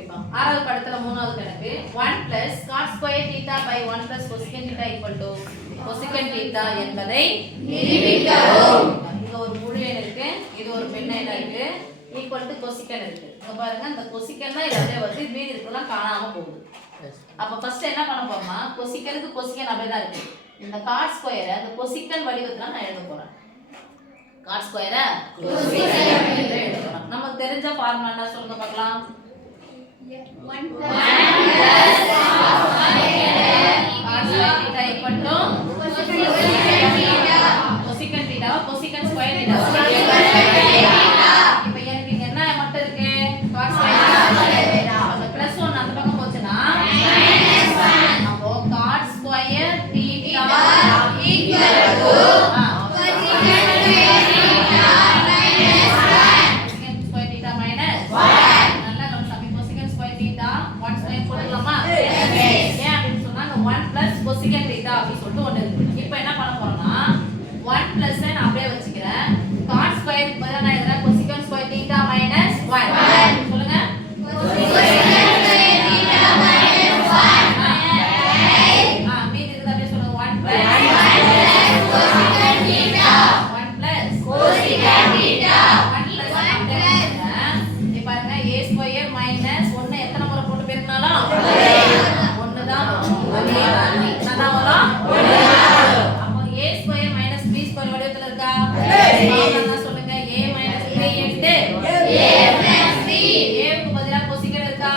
ஓகேப்பா. ஆறாவது படத்துல மூணாவது கணக்கு 1 plus cot square theta by 1 plus cosecant theta equal to cosecant theta என்பதை நிரூபிக்கவும். இங்க ஒரு முழு எண் இருக்கு, இது ஒரு பெண்ண எண் இருக்கு, equal to cosecant இருக்கு. இங்க பாருங்க இந்த cosecant தான் இதே வருது, மீதி இருக்குலாம் காணாம போகுது. அப்ப ஃபர்ஸ்ட் என்ன பண்ண போறோம்னா cosecant cosecant அப்படியே தான் இருக்கு. இந்த cot square அந்த cosecant வடிவத்துல நான் எழுத போறேன். cot square cosecant வடிவத்துல எழுத போறேன். நமக்கு தெரிஞ்ச ஃபார்முலா என்ன சொல்லுங்க பார்க்கலாம். 1 plus cos theta equal to cosecant theta cosecant square theta. இப்போ எனக்கு இங்க என்ன மட்டும் இருக்கு cos square theta. அந்த plus 1 அந்த பக்கம் போச்சுனா -1. அப்போ cot square theta equal to cosecant theta அப்படி சொல்லிட்டு ஒன்னு இருக்கு. இப்போ என்ன பண்ண போறோம்னா 1 plus நான் அப்படியே வச்சுக்கிறேன். cot square க்கு பதிலா நான் எழுதுறேன் cosecant square theta minus 1. சொல்லுங்க cosecant square theta minus 1. மீதி இருக்கு அப்படியே சொல்லுங்க 1 plus cosecant theta 1 plus cosecant theta 1 plus அப்படியே பாருங்க a square minus 1 எத்தனை முறை போட்டு பெருக்கினாலும் 1 தான் வரும். அப்போ a square minus b square வடிவத்துல இருக்கா? சொல்லுங்க a minus 3 into a plus b. a க்கு பதிலா cosecant இருக்கா?